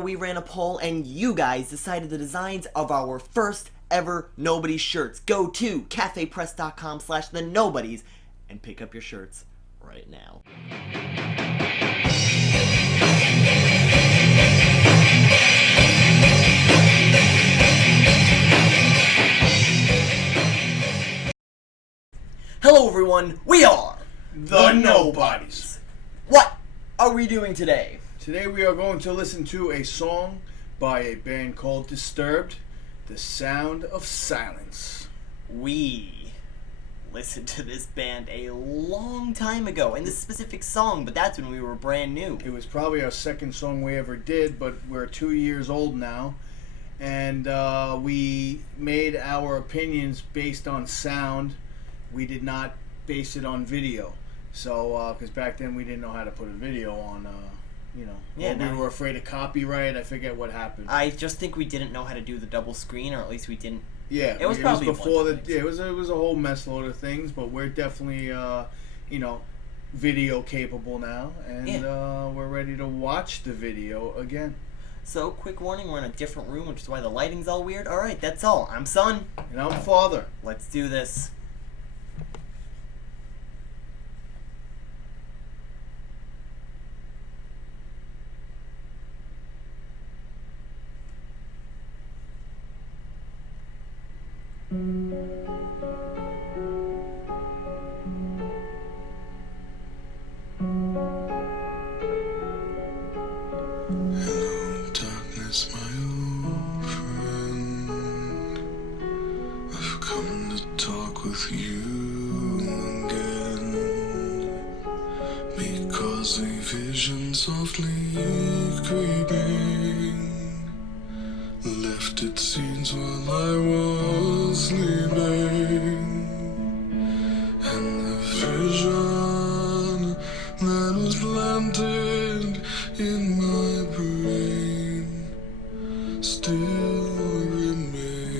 We ran a poll and you guys decided the designs of our first ever Nobodies shirts. Go to cafepress.com/the Nobodies and pick up your shirts right now. Hello everyone, we are The Nobodies. What are we doing today? Today we are going to listen to a song by a band called Disturbed, The Sound of Silence. We listened to this band a long time ago, and this specific song, but that's when we were brand new. It was probably our second song we ever did, but we're 2 years old now, and we made our opinions based on sound. We did not base it on video. So, because back then we didn't know how to put a video on, Yeah, we were afraid of copyright. I forget what happened. I just think we didn't know how to do the double screen, or at least we didn't. Yeah, it was probably before the. Yeah, it was a whole mess load of things, but we're definitely video capable now, and we're ready to watch the video again. So, quick warning: we're in a different room, which is why the lighting's all weird. All right, that's all. I'm Son, And I'm Father. Let's do this. Hello, darkness, my old friend. I've come to talk with you again, because a vision softly creeping left its seeds while I was sleeping, and the vision that was planted in my brain still remains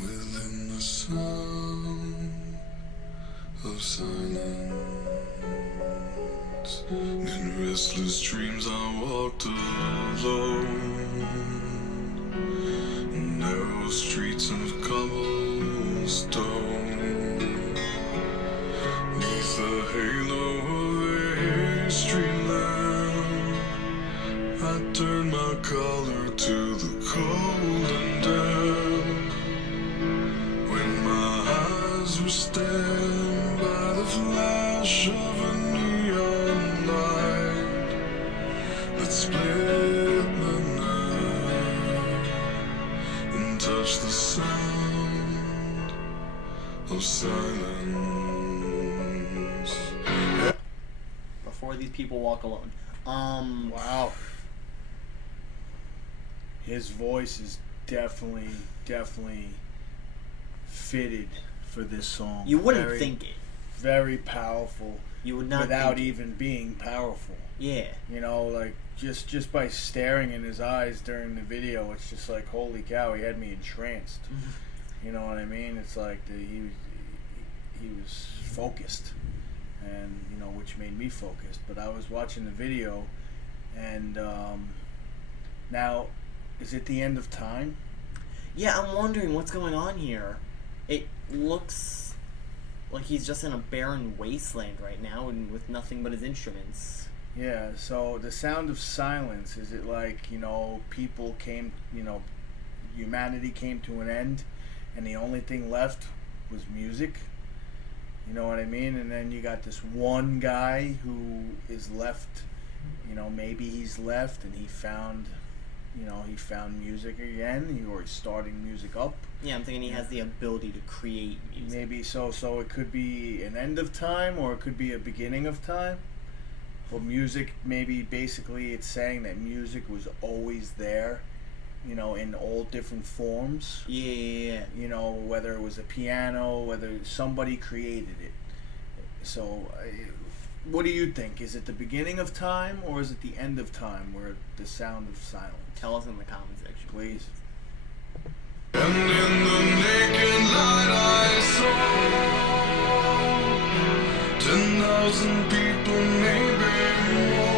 within the sound of silence. In restless dreams I walked alone, narrow streets of cobblestone, neath the halo of a street lamp. I turned my collar to the cold and damp, when my eyes were stabbed by the flash of a neon light that split the night and touched the sound of silence. Before these people walk alone. Wow. His voice is definitely fitted for this song. You wouldn't think it. Very powerful. You would not without think even being powerful. Yeah. You know, like just by staring in his eyes during the video, it's just like, holy cow, he had me entranced. You know what I mean? It's like he was focused, and which made me focused. But I was watching the video, and now, is it the end of time? Yeah, I'm wondering what's going on here. It looks like he's just in a barren wasteland right now, and with nothing but his instruments. Yeah, so the sound of silence, is it like, people came, humanity came to an end, and the only thing left was music? You know what I mean? And then you got this one guy who is left, maybe he's left and he found music again, or he's starting music up. Yeah, I'm thinking he has the ability to create music. Maybe so it could be an end of time, or it could be a beginning of time. Well, music, maybe basically it's saying that music was always there, in all different forms. Yeah. Whether it was a piano, whether somebody created it. So, what do you think? Is it the beginning of time, or is it the end of time, where the sound of silence? Tell us in the comment section, Please. And in the naked light I saw 10,000 people, maybe more.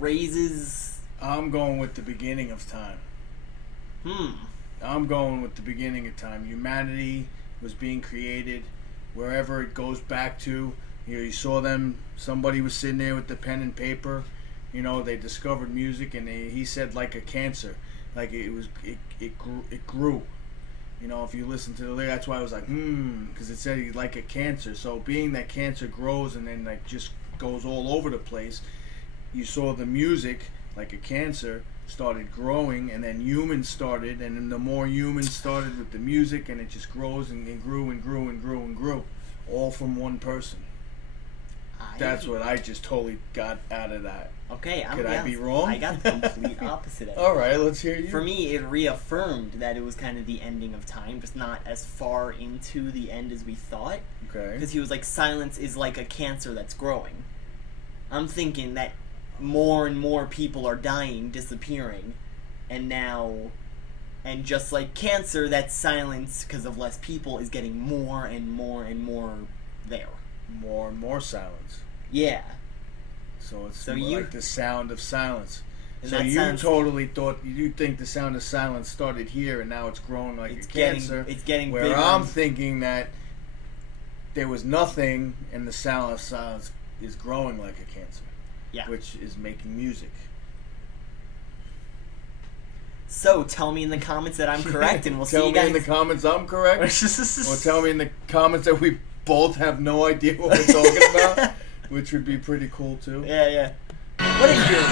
raises. I'm going with the beginning of time. I'm going with the beginning of time. Humanity was being created. Wherever it goes back to, you saw them. Somebody was sitting there with the pen and paper. They discovered music, and he said like a cancer, like it grew. If you listen to the lyric, that's why I was like, because it said like a cancer. So being that cancer grows and then like just goes all over the place, you saw the music like a cancer started growing, and then humans started, and then the more humans started with the music, and it just grows and grew and grew and grew and grew, all from one person. That's what I just totally got out of that. Okay, Could I be wrong? I got the complete opposite of it. All right, let's hear you. For me, it reaffirmed that it was kind of the ending of time, just not as far into the end as we thought. Okay. Because he was like, silence is like a cancer that's growing. I'm thinking that more and more people are dying, disappearing, and just like cancer, that silence, because of less people, is getting more and more and more there. More and more silence. Yeah. So it's like the sound of silence. And so you totally thought, you think the sound of silence started here and now it's grown like a cancer. It's getting where bigger. I'm thinking that there was nothing and the sound of silence is growing like a cancer. Yeah. Which is making music. So tell me in the comments that I'm correct, and we'll see you guys. Tell me in the comments I'm correct. Or tell me in the comments that we both have no idea what we're talking about, which would be pretty cool too. Yeah. What are you doing?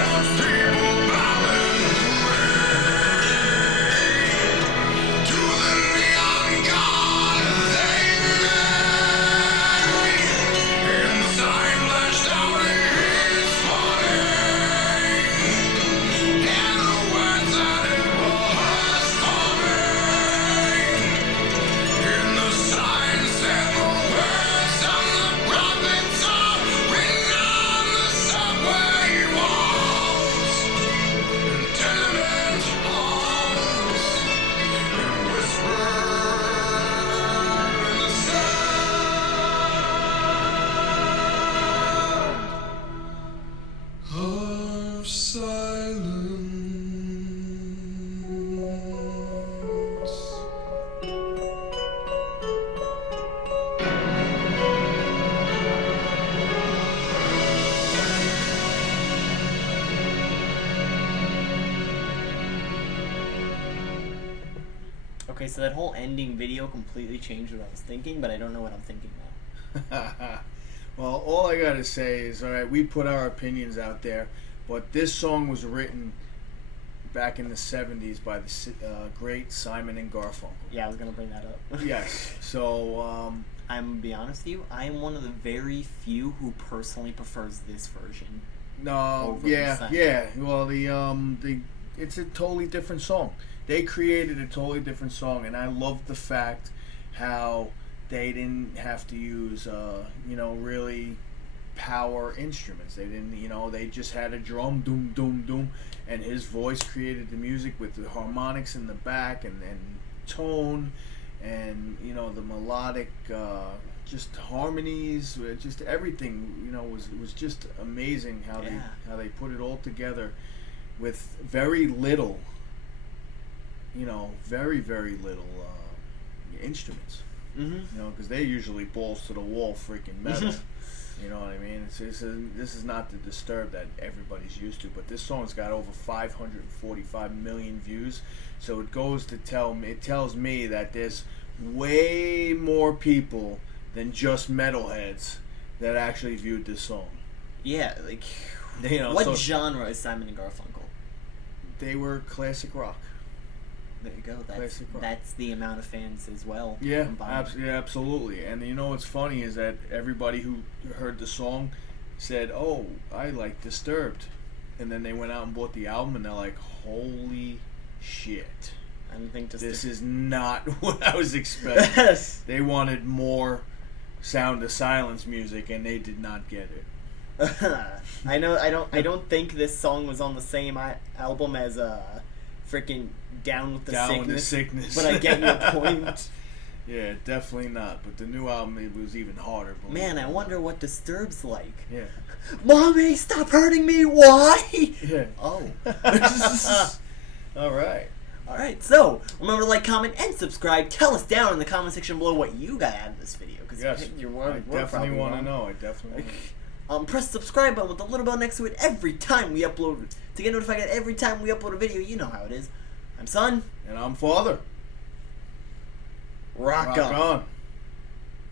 Okay, so that whole ending video completely changed what I was thinking, but I don't know what I'm thinking now. Well, all I gotta say is, alright, we put our opinions out there, but this song was written back in the 70s by the great Simon and Garfunkel. Yeah, I was gonna bring that up. Yes, so, I'm gonna be honest with you, I am one of the very few who personally prefers this version. No, yeah, well, it's a totally different song. They created a totally different song, and I love the fact how they didn't have to use, really power instruments. They didn't, they just had a drum, doom, doom, doom, and his voice created the music with the harmonics in the back and tone, and the melodic, just harmonies, just everything. Was just amazing how they put it all together with very little. Very, very little instruments. Mm-hmm. Because they're usually balls to the wall freaking metal. You know what I mean? This is not the Disturbed that everybody's used to, but this song's got over 545 million views. So it tells me that there's way more people than just metalheads that actually viewed this song. Yeah, like, what genre is Simon and Garfunkel? They were classic rock. There you go. That's the amount of fans as well. Yeah, absolutely. And what's funny is that everybody who heard the song said, "Oh, I like Disturbed," and then they went out and bought the album, and they're like, "Holy shit! I don't think this is not what I was expecting." Yes. They wanted more Sound of Silence music, and they did not get it. I don't think this song was on the same album as freaking Down with the Sickness. Sickness. But I get your point. Yeah, definitely not. But the new album, it was even harder. Man, I wonder what Disturbed's like. Yeah. Mommy, stop hurting me. Why? Yeah. Oh. All right. Alright, so remember to like, comment, and subscribe. Tell us down in the comment section below what you got out of this video. Cause Yes. I definitely want to know. I definitely want to know. Press the subscribe button with the little bell next to it every time we upload. To get notified every time we upload a video, you know how it is. I'm Son. And I'm Father. Rock Rock on.